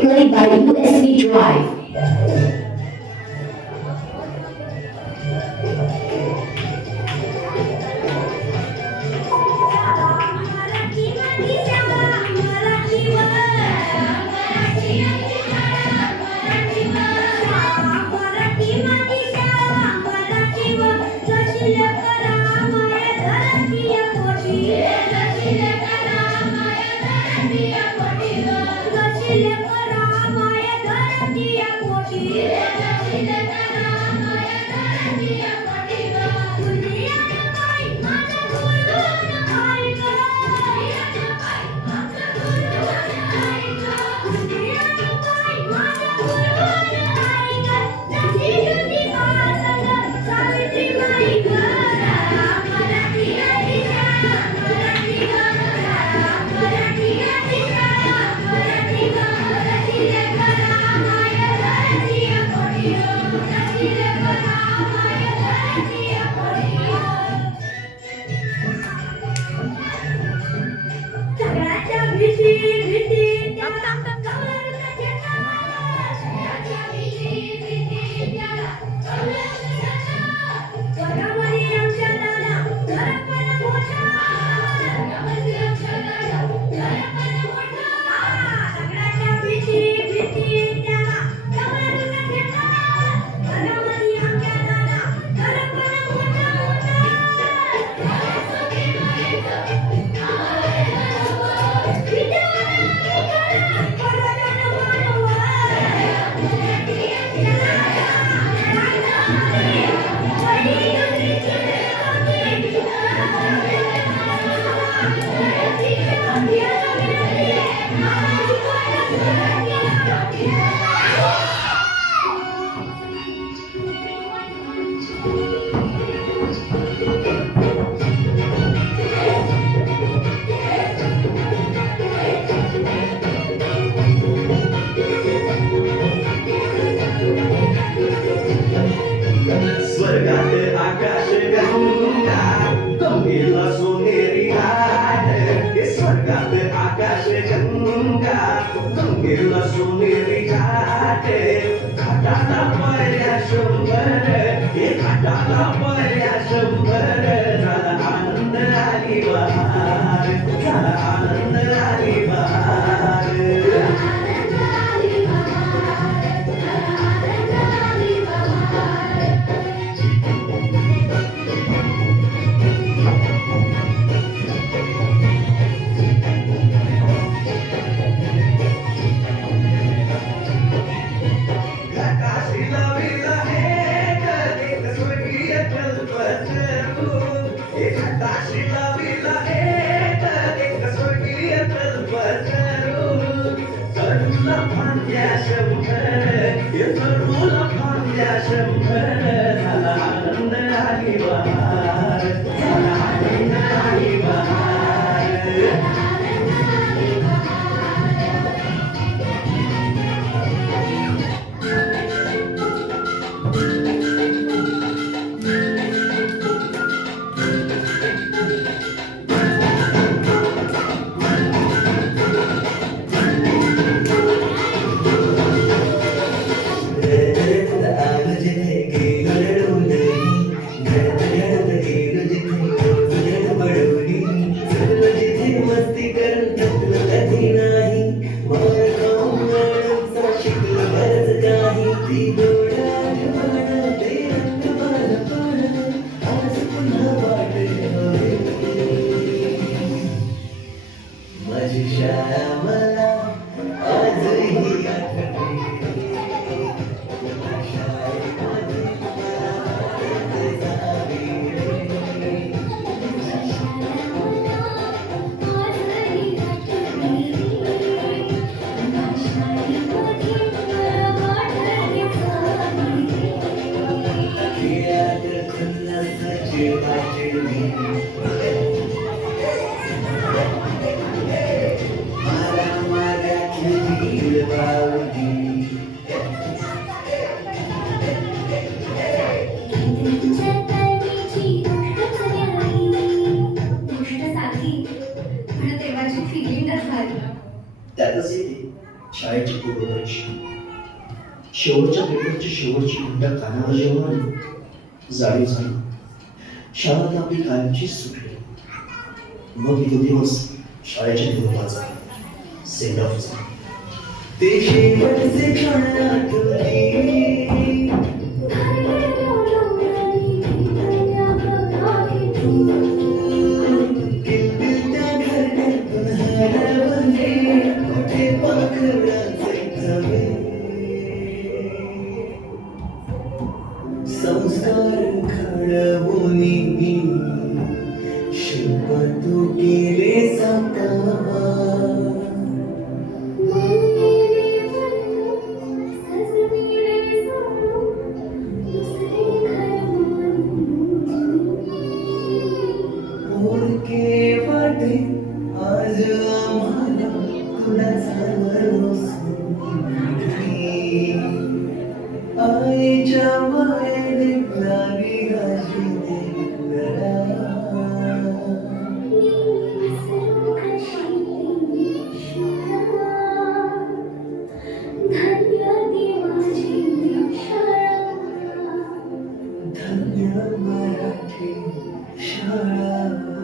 Played by USB Drive. स्वर्गात आकाश गंगा गंगेला सोनेरी घाट हे स्वर्गात आकाश गंगा गंगेला सोनेरी घाट घाटाला पर्या शंभर हे घाटाला पर्या शंभर झाला आनंद आली बहार झाला आनंद आली बहार शाळेची पूर्वपरीक्षा. शेवटच्या पेपरची शेवटची घंटा कानावर जेव्हा आली, जाणीव झाली शाळा आता आपली कायमचीच सुटली. मग तो दिवस शाळेच्या निरोपाचा, सेंड ऑफचा. ते शेवटचे क्षण आठवले, किलबिलत्या घरट्यातून हरवले कुठे पाखराचे थवे. संस्कार घडवून शपथ केले साकार. ओळखे वाटे आज आम्हाला कुणाचा भरोसा नाही. आईच्या मायेने लागली गाजीने लढा. धन्य मराठी शाळा.